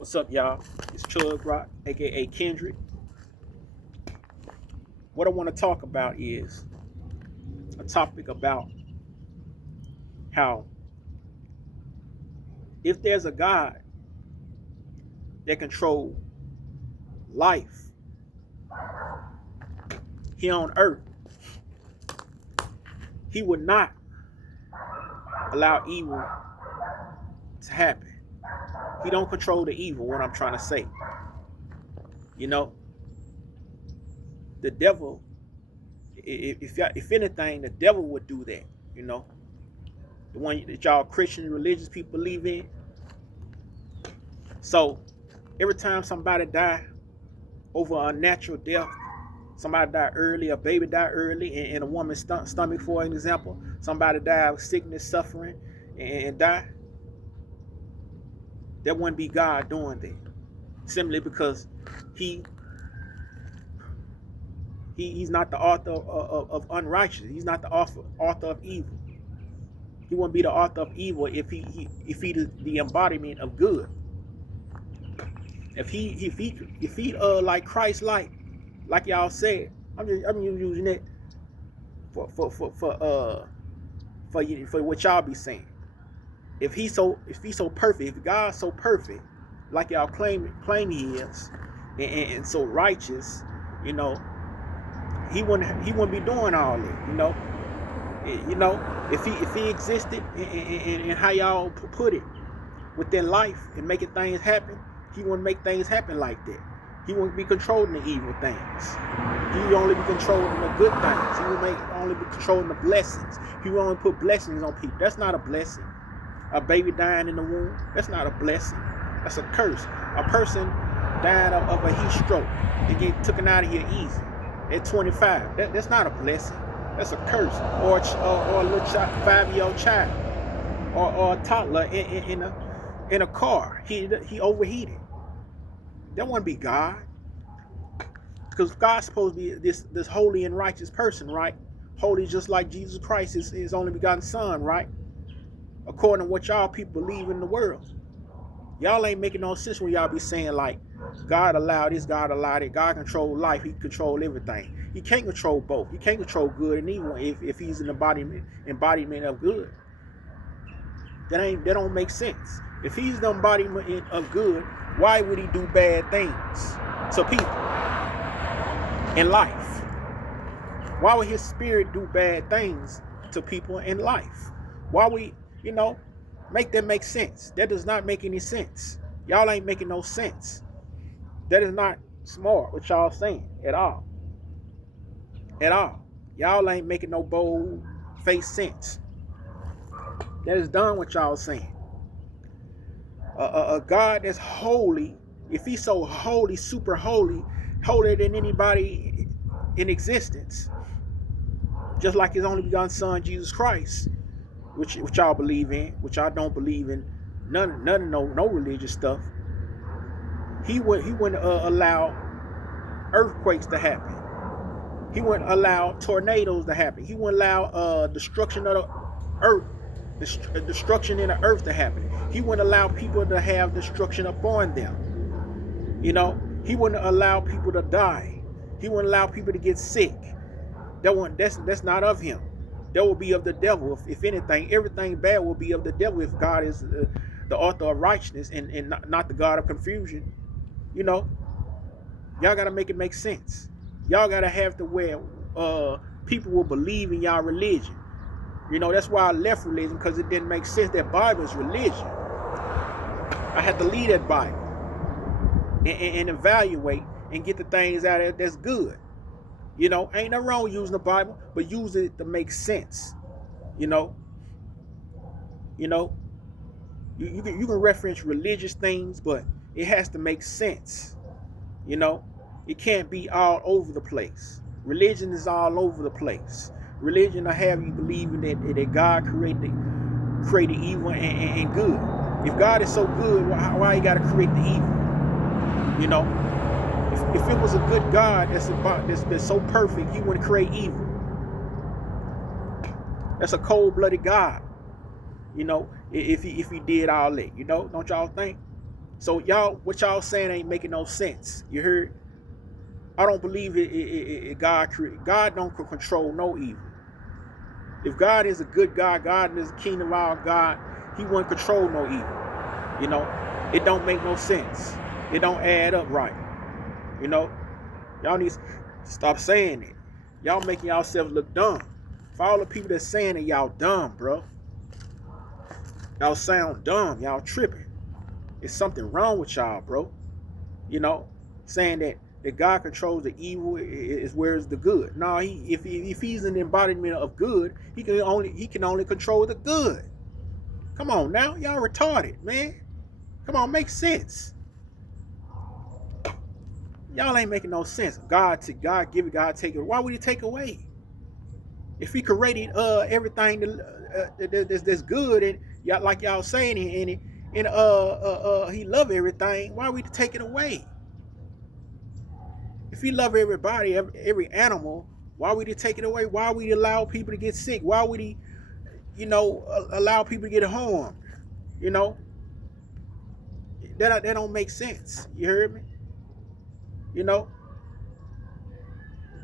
What's up, y'all? It's Chug Rock, aka Kendrick. What I want to talk about is a topic about how if there's a God that controls life here on earth, he would not allow evil to happen. He don't control the evil, what I'm trying to say. You know, the devil, if anything, the devil would do that, you know. The one that y'all Christian religious people believe in. So every time somebody die over a natural death, somebody died early, a baby died early in a woman's stomach, for an example. Somebody died of sickness, suffering, and die. That wouldn't be God doing that. Simply because he he's not the author of unrighteousness. He's not the author of evil. He wouldn't be the author of evil if he the embodiment of good. If he like Christ like y'all said, I'm using it for what y'all be saying. If he's so perfect, if God's so perfect, like y'all claim he is, and so righteous, you know, he wouldn't be doing all that, you know. You know, if he existed and how y'all put it within life and making things happen, he wouldn't make things happen like that. He wouldn't be controlling the evil things. He would only be controlling the good things. He would only be controlling the blessings. He would only put blessings on people. That's not a blessing. A baby dying in the womb, that's not a blessing. That's a curse. A person dying of a heat stroke and get taken out of here easy at 25, that's not a blessing. That's a curse. Or a little 5-year-old child, or a toddler in a car. He overheated. That wouldn't be God, because God's supposed to be this holy and righteous person, right? Holy, just like Jesus Christ, his only begotten Son, right? According to what y'all people believe in the world. Y'all ain't making no sense when y'all be saying like God allowed this, God allowed it, God control life, he control everything. He can't control both. He can't control good and evil if he's an embodiment of good. That don't make sense. If he's the embodiment of good, why would he do bad things to people in life? Why would his spirit do bad things to people in life? Why would, you know, make that make sense? That does not make any sense. Y'all ain't making no sense. That is not smart what y'all saying at all. At all. Y'all ain't making no bold face sense. That is done what y'all saying. A God that's holy, if he's so holy, super holy, holier than anybody in existence, just like his only begotten Son, Jesus Christ, which y'all believe in, which I don't believe in, none of no religious stuff. He wouldn't allow earthquakes to happen. He wouldn't allow tornadoes to happen. He wouldn't allow destruction of the earth, destruction in the earth to happen. He wouldn't allow people to have destruction upon them. You know, he wouldn't allow people to die. He wouldn't allow people to get sick. That's not of him. That will be of the devil. If anything, everything bad will be of the devil if God is the author of righteousness and not the God of confusion. You know, y'all got to make it make sense. Y'all got to have to where people will believe in y'all religion. You know, that's why I left religion, because it didn't make sense. That Bible is religion. I had to leave that Bible and evaluate and get the things out of it that's good. You know, ain't nothing wrong with using the Bible, but use it to make sense. You know, you can reference religious things, but it has to make sense. You know, it can't be all over the place. Religion is all over the place. Religion will have you believing that God created evil and good. If God is so good, why he got to create the evil? You know, if it was a good God that's so perfect, he wouldn't create evil. That's a cold-blooded God. You know, if he did all that, you know, don't y'all think? So y'all, what y'all saying ain't making no sense. You heard? I don't believe God don't control no evil. If God is a good God, God is the king of all God, he wouldn't control no evil. You know, it don't make no sense. It don't add up right. You know, y'all need to stop saying it. Y'all making yourselves look dumb. For all the people that's saying it, y'all dumb, bro. Y'all sound dumb. Y'all tripping. There's something wrong with y'all, bro. You know, saying that God controls the evil is where's the good. No, if he's an embodiment of good, he can only control the good. Come on now, y'all retarded, man. Come on, make sense. Y'all ain't making no sense. God give it, God take it. Why would he take away? If he created everything that's good, and y'all, like y'all saying, and he love everything, why would he take it away? If he love everybody, every animal, why would he take it away? Why would he allow people to get sick? Why would he, allow people to get harmed? You know, that don't make sense. You heard me? You know,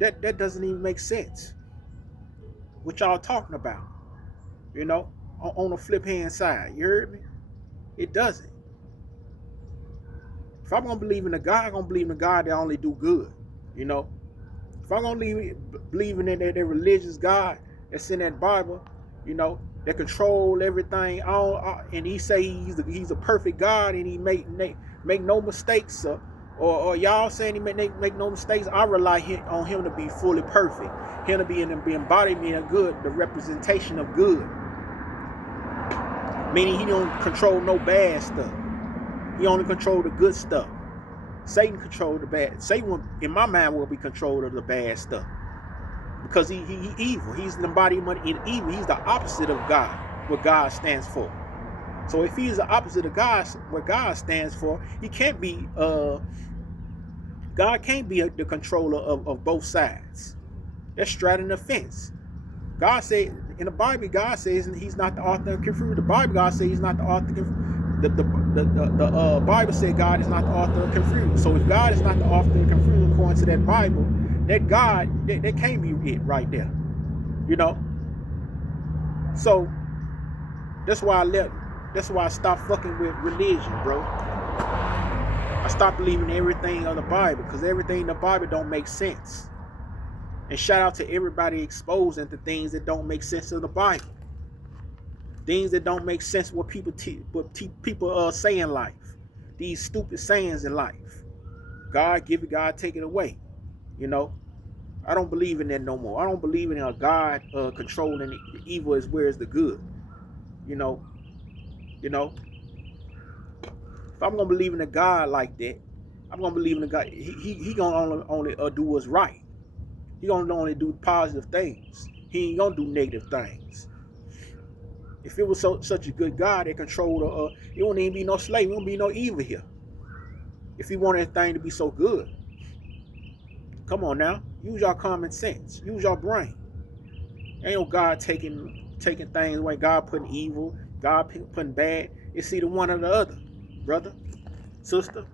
that doesn't even make sense. What y'all talking about? You know, on the flip hand side, you heard me? It doesn't. If I'm gonna believe in a God, I'm gonna believe in a God that only do good. You know, if I'm gonna believe in that religious God that's in that Bible, you know, that control everything, and he say he's a perfect God, and he make no mistakes, or y'all saying he make no mistakes. I rely on him to be fully perfect, him to be embodiment of good, the representation of good. Meaning he don't control no bad stuff. He only control the good stuff. Satan control the bad. Satan, in my mind, will be controlled of the bad stuff. Because he evil. He's the embodiment in evil. He's the opposite of God, what God stands for. So if he's the opposite of God, what God stands for, he can't be God can't be the controller of both sides. That's straddling the fence. God said in the Bible, God says he's not the author of confusion. The Bible, God says he's not the author of confusion. The Bible said God is not the author of confusion. So if God is not the author of confusion according to that Bible, that God, that can't be it right there. You know? So that's why I stopped fucking with religion, bro. I stopped believing everything on the Bible, because everything in the Bible don't make sense. And shout out to everybody exposing the things that don't make sense in the Bible. Things that don't make sense what people people say in life. These stupid sayings in life. God give it, God take it away. You know, I don't believe in that no more. I don't believe in a God controlling the evil as well as the good. You know. If I'm gonna believe in a God like that, I'm gonna believe in a God. He gonna only do what's right. He gonna only do positive things. He ain't gonna do negative things. If it was such a good God that controlled, it wouldn't even be no slave. It wouldn't be no evil here. If he wanted thing to be so good, come on now, use your common sense, use your brain. Ain't no God taking things away. God putting evil, God putting bad. It's either one or the other, brother, sister.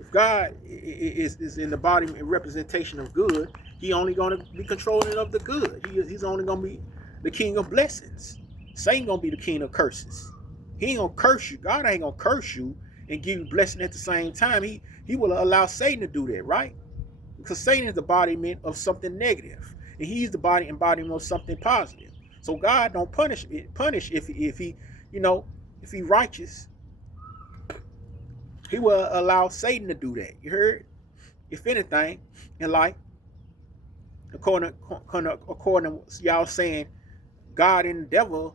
If God is in the body and representation of good, he only going to be controlling of the good. He's only going to be the king of blessings. Satan going to be the king of curses. He ain't going to curse you. God ain't going to curse you and give you blessing at the same time. He will allow Satan to do that, right? Because Satan is the embodiment of something negative, and he's the embodiment of something positive. So God don't punish if he, if he righteous. He will allow Satan to do that. You heard? If anything, in life, according to y'all saying, God and the devil,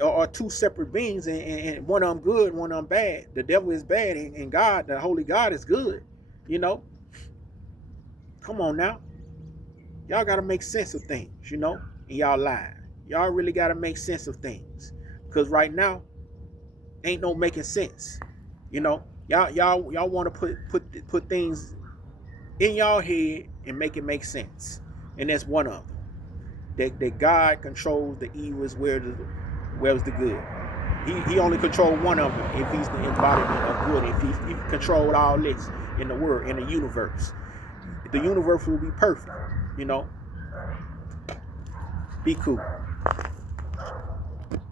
are two separate beings, and one of them good, one of them bad. The devil is bad, and God, the holy God, is good. Come on now. Y'all got to make sense of things, in y'all lives. Y'all really got to make sense of things. Because right now, ain't no making sense. Y'all want to put things in y'all head and make it make sense. And that's one of them. That God controls the evil as well as the good. He only controlled one of them if he's the embodiment of good. If he controlled all this in the world, in the universe, the universe will be perfect. You know, be cool.